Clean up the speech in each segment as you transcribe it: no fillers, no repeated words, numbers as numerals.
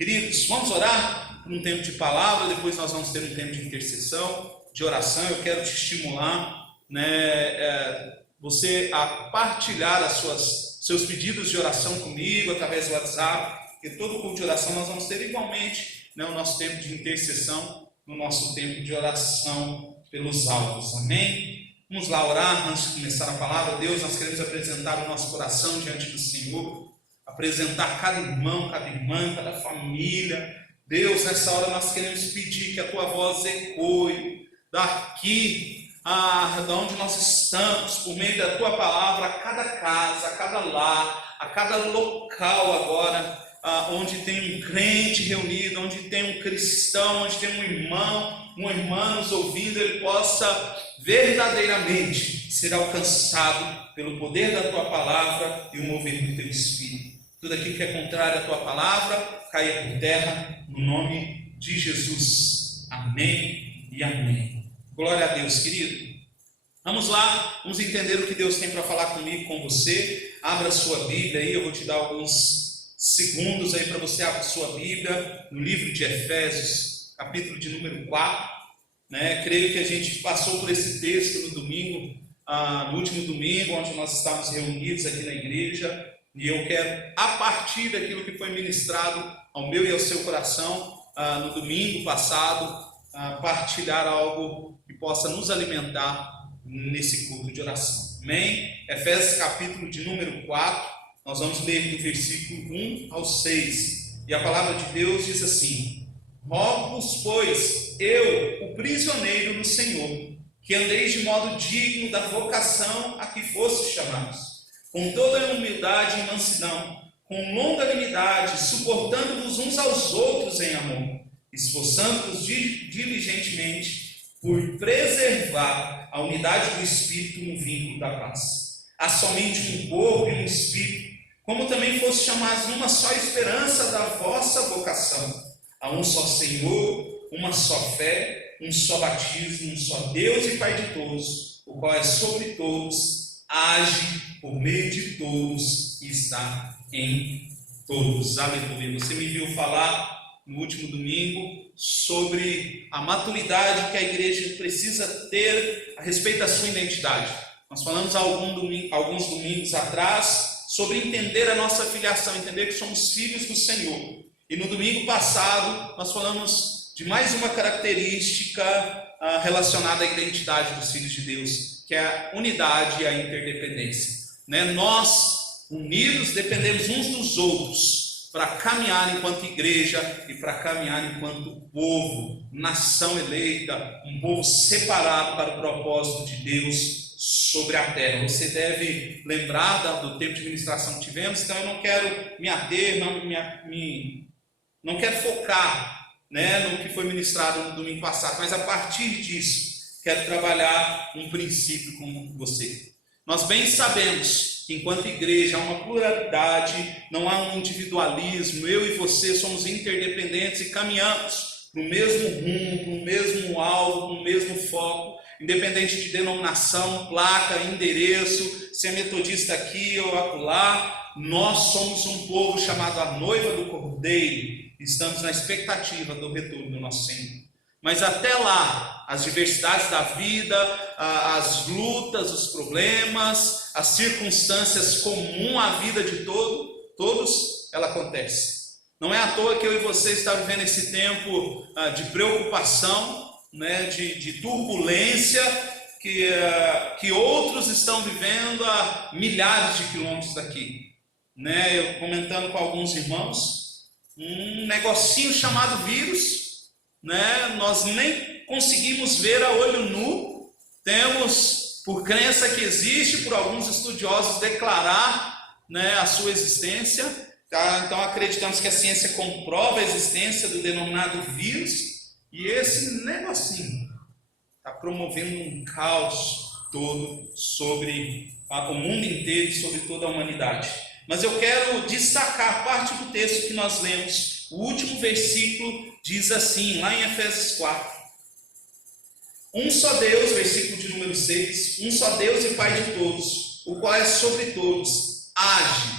Queridos, vamos orar por um tempo de palavra, depois nós vamos ter um tempo de intercessão, de oração. Eu quero te estimular, você a partilhar seus pedidos de oração comigo através do WhatsApp, porque todo culto de oração nós vamos ter igualmente, o nosso tempo de intercessão, no nosso tempo de oração pelos áudios, amém? Vamos lá orar antes de começar a palavra. Deus, nós queremos apresentar o nosso coração diante do Senhor, apresentar cada irmão, cada irmã, cada família. Deus, nessa hora nós queremos pedir que a Tua voz ecoe daqui, de onde nós estamos, por meio da Tua palavra, a cada casa, a cada lar, a cada local agora, onde tem um crente reunido, onde tem um cristão, onde tem um irmão, uma irmã nos ouvindo, ele possa verdadeiramente ser alcançado pelo poder da Tua palavra e o mover do Teu Espírito. Tudo aquilo que é contrário à Tua palavra, caia por terra, no nome de Jesus. Amém e amém. Glória a Deus, querido. Vamos lá, vamos entender o que Deus tem para falar comigo, com você. Abra a sua Bíblia aí, eu vou te dar alguns segundos aí para você abrir a sua Bíblia, no livro de Efésios, capítulo de número 4. Creio que a gente passou por esse texto no domingo, no último domingo, onde nós estávamos reunidos aqui na igreja. E eu quero, a partir daquilo que foi ministrado ao meu e ao seu coração no domingo passado, partilhar algo que possa nos alimentar nesse culto de oração. Amém? Efésios capítulo de número 4, nós vamos ler do versículo 1 ao 6. E a palavra de Deus diz assim: rogo-vos, pois, eu, o prisioneiro no Senhor, que andeis de modo digno da vocação a que fostes chamados, com toda humildade e mansidão, com longanimidade, suportando-vos uns aos outros em amor, esforçando-vos diligentemente por preservar a unidade do Espírito no vínculo da paz. Há somente um corpo e um Espírito, como também foste chamados numa só esperança da vossa vocação. Há um só Senhor, uma só fé, um só batismo, um só Deus e Pai de todos, o qual é sobre todos, age por meio de todos e está em todos. Aleluia. Você me viu falar no último domingo sobre a maturidade que a igreja precisa ter a respeito da sua identidade. Nós falamos alguns domingos atrás sobre entender a nossa filiação, entender que somos filhos do Senhor. E no domingo passado nós falamos de mais uma característica relacionada à identidade dos filhos de Deus, que é a unidade e a interdependência. Nós, unidos, dependemos uns dos outros para caminhar enquanto igreja e para caminhar enquanto povo, nação eleita, um povo separado para o propósito de Deus sobre a terra. Você deve lembrar do tempo de ministração que tivemos, então eu não quero me ater, não quero focar no que foi ministrado no domingo passado, mas a partir disso quero trabalhar um princípio com você. Nós bem sabemos que enquanto igreja há uma pluralidade, não há um individualismo. Eu e você somos interdependentes e caminhamos para o mesmo rumo, para o mesmo alvo, para o mesmo foco, independente de denominação, placa, endereço, se é metodista aqui ou acolá. Nós somos um povo chamado a noiva do Cordeiro. Estamos na expectativa do retorno do nosso Senhor. Mas até lá, as diversidades da vida, as lutas, os problemas, as circunstâncias comuns à vida de todos, ela acontece. Não é à toa que eu e você estamos vivendo esse tempo de preocupação, de turbulência, que outros estão vivendo a milhares de quilômetros daqui. Eu comentando com alguns irmãos, um negocinho chamado vírus, nós nem conseguimos ver a olho nu. Temos, por crença que existe, por alguns estudiosos declarar a sua existência, tá? Então acreditamos que a ciência comprova a existência do denominado vírus, e esse negocinho está promovendo um caos todo sobre o mundo inteiro e sobre toda a humanidade. Mas eu quero destacar parte do texto que nós lemos. O último versículo diz assim, lá em Efésios 4. Um só Deus, versículo de número 6, um só Deus e Pai de todos, o qual é sobre todos, age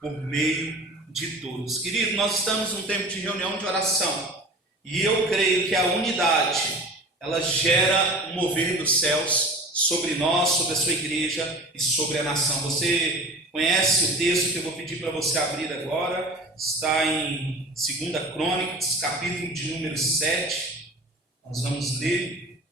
por meio de todos. Querido, nós estamos num tempo de reunião de oração e eu creio que a unidade, ela gera um mover dos céus sobre nós, sobre a sua igreja e sobre a nação. Você conhece o texto que eu vou pedir para você abrir agora? Está em 2 Crônicas, capítulo de número 7. Nós vamos ler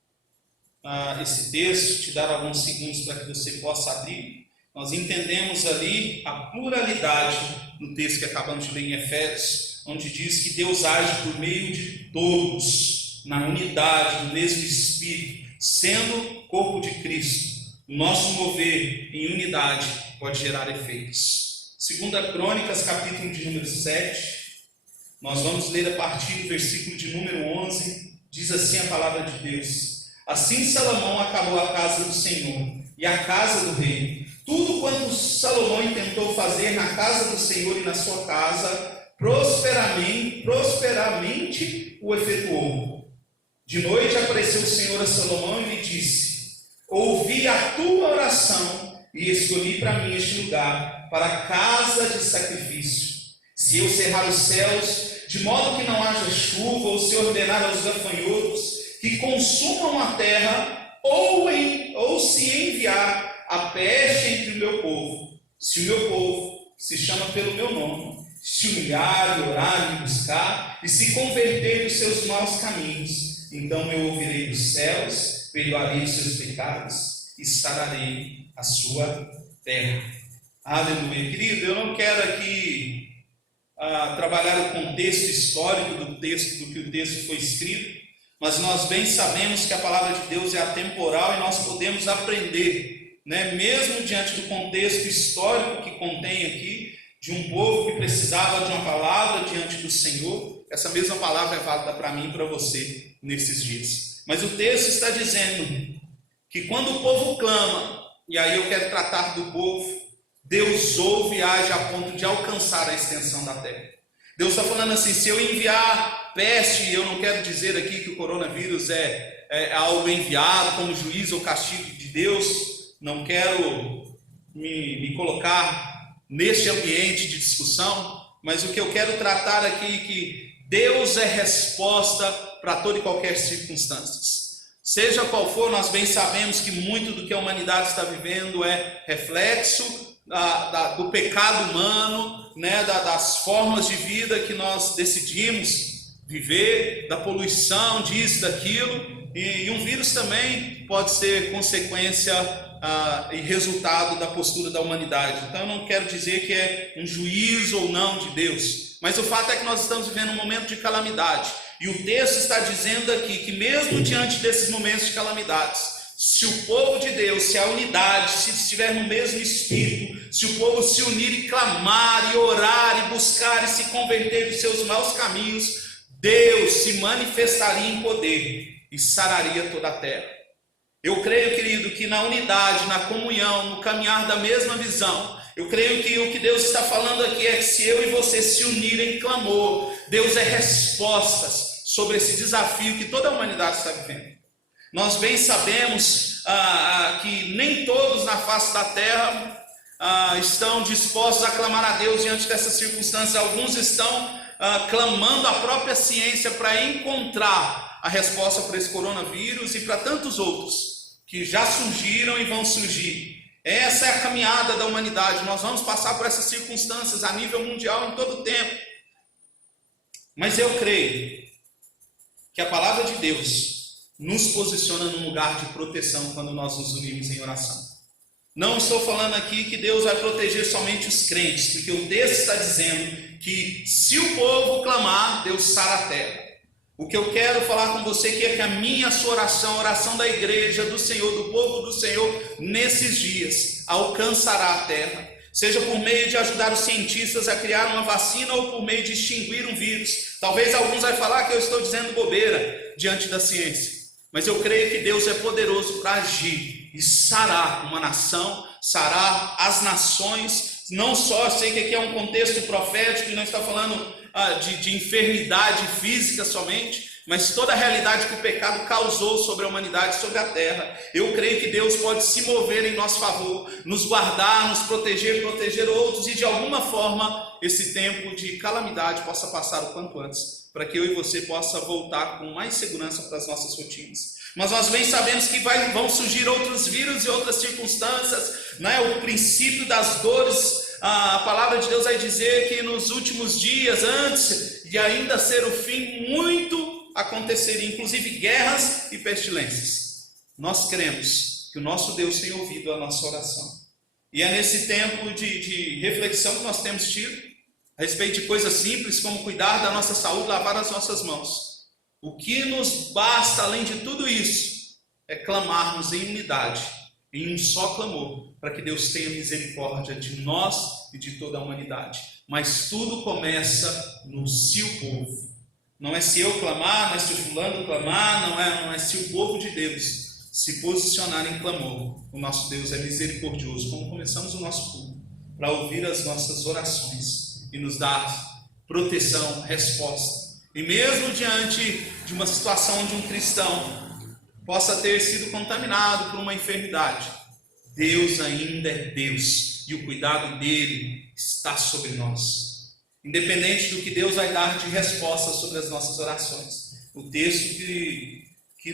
esse texto, te dar alguns segundos para que você possa abrir. Nós entendemos ali a pluralidade no texto que acabamos de ler em Efésios, onde diz que Deus age por meio de todos, na unidade, no mesmo Espírito, sendo corpo de Cristo. O nosso mover em unidade pode gerar efeitos. 2 Crônicas, capítulo de número 7, nós vamos ler a partir do versículo de número 11, diz assim a palavra de Deus: Assim Salomão acabou a casa do Senhor e a casa do rei. Tudo quanto Salomão intentou fazer na casa do Senhor e na sua casa, prosperamente o efetuou. De noite apareceu o Senhor a Salomão e lhe disse: Ouvi a tua oração e escolhi para mim este lugar, para a casa de sacrifício. Se eu cerrar os céus, de modo que não haja chuva, ou se ordenar aos gafanhotos que consumam a terra, ou se enviar a peste entre o meu povo, se o meu povo, que se chama pelo meu nome, se humilhar, e orar, e buscar, e se converter dos seus maus caminhos, então eu ouvirei dos céus, perdoarei os seus pecados e sararei a sua terra. Aleluia. Querido, eu não quero aqui trabalhar o contexto histórico do texto, do que o texto foi escrito, mas nós bem sabemos que a palavra de Deus é atemporal e nós podemos aprender, mesmo diante do contexto histórico que contém aqui, de um povo que precisava de uma palavra diante do Senhor. Essa mesma palavra é válida para mim e para você nesses dias. Mas o texto está dizendo que quando o povo clama, e aí eu quero tratar do povo, Deus ouve e age a ponto de alcançar a extensão da terra. Deus está falando assim: se eu enviar peste, eu não quero dizer aqui que o coronavírus é algo enviado como juízo ou castigo de Deus, não quero me colocar neste ambiente de discussão, mas o que eu quero tratar aqui é que Deus é resposta para toda e qualquer circunstância. Seja qual for, nós bem sabemos que muito do que a humanidade está vivendo é reflexo do pecado humano, das formas de vida que nós decidimos viver, da poluição, disso, daquilo, e um vírus também pode ser consequência e resultado da postura da humanidade. Então eu não quero dizer que é um juízo ou não de Deus, mas o fato é que nós estamos vivendo um momento de calamidade, e o texto está dizendo aqui que mesmo diante desses momentos de calamidades, se o povo de Deus, se a unidade, se estiver no mesmo espírito, se o povo se unir e clamar, e orar, e buscar, e se converter dos seus maus caminhos, Deus se manifestaria em poder e sararia toda a terra. Eu creio, querido, que na unidade, na comunhão, no caminhar da mesma visão, eu creio que o que Deus está falando aqui é que se eu e você se unirem em clamor, Deus é respostas sobre esse desafio que toda a humanidade está vivendo. Nós bem sabemos que nem todos na face da terra estão dispostos a clamar a Deus diante dessas circunstâncias. Alguns estão clamando a própria ciência para encontrar a resposta para esse coronavírus e para tantos outros que já surgiram e vão surgir. Essa é a caminhada da humanidade. Nós vamos passar por essas circunstâncias a nível mundial em todo o tempo. Mas eu creio que a palavra de Deus nos posiciona num lugar de proteção quando nós nos unimos em oração. Não estou falando aqui que Deus vai proteger somente os crentes, porque o texto está dizendo que se o povo clamar, Deus sara a terra. O que eu quero falar com você aqui é que a sua oração, a oração da igreja, do Senhor, do povo do Senhor, nesses dias, alcançará a terra. Seja por meio de ajudar os cientistas a criar uma vacina ou por meio de extinguir um vírus. Talvez alguns vão falar que eu estou dizendo bobeira diante da ciência. Mas eu creio que Deus é poderoso para agir e sarar uma nação, sarar as nações. Não só, eu sei que aqui é um contexto profético e não está falando de enfermidade física somente, mas toda a realidade que o pecado causou sobre a humanidade, sobre a terra. Eu creio que Deus pode se mover em nosso favor, nos guardar, nos proteger, proteger outros e de alguma forma esse tempo de calamidade possa passar o quanto antes, para que eu e você possa voltar com mais segurança para as nossas rotinas. Mas nós bem sabemos que vão surgir outros vírus e outras circunstâncias, né? O princípio das dores. A palavra de Deus vai dizer que nos últimos dias, antes de ainda ser o fim, muito aconteceria, inclusive guerras e pestilências. Nós cremos que o nosso Deus tem ouvido a nossa oração. E é nesse tempo de reflexão que nós temos tido a respeito de coisas simples, como cuidar da nossa saúde, lavar as nossas mãos. O que nos basta, além de tudo isso, é clamarmos em unidade, em um só clamor, para que Deus tenha misericórdia de nós e de toda a humanidade. Mas tudo começa no se o povo. Não é se eu clamar, não é se o fulano clamar, não é se o povo de Deus se posicionar em clamor. O nosso Deus é misericordioso, como começamos o nosso culto, para ouvir as nossas orações e nos dar proteção, resposta. E mesmo diante de uma situação onde um cristão possa ter sido contaminado por uma enfermidade, Deus ainda é Deus e o cuidado dele está sobre nós. Independente do que Deus vai dar de resposta sobre as nossas orações. O texto que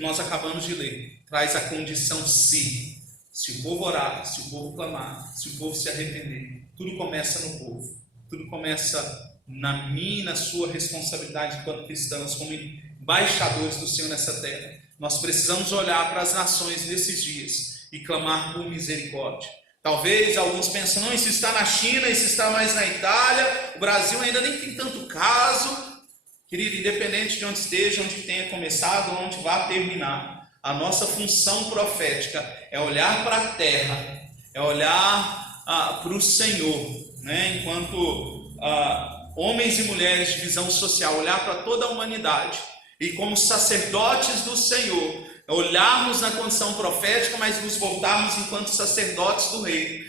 nós acabamos de ler traz a condição se o povo orar, se o povo clamar, se o povo se arrepender. Tudo começa no povo, tudo começa na minha e na sua responsabilidade enquanto cristãos, como embaixadores do Senhor nessa terra. Nós precisamos olhar para as nações nesses dias e clamar por misericórdia. Talvez alguns pensam, não, isso está na China, isso está mais na Itália, o Brasil ainda nem tem tanto caso. Querido, independente de onde esteja, onde tenha começado, onde vá terminar, a nossa função profética é olhar para a terra, é olhar para o Senhor, né? Enquanto homens e mulheres de visão social, olhar para toda a humanidade e como sacerdotes do Senhor, olharmos na condição profética, mas nos voltarmos enquanto sacerdotes do reino,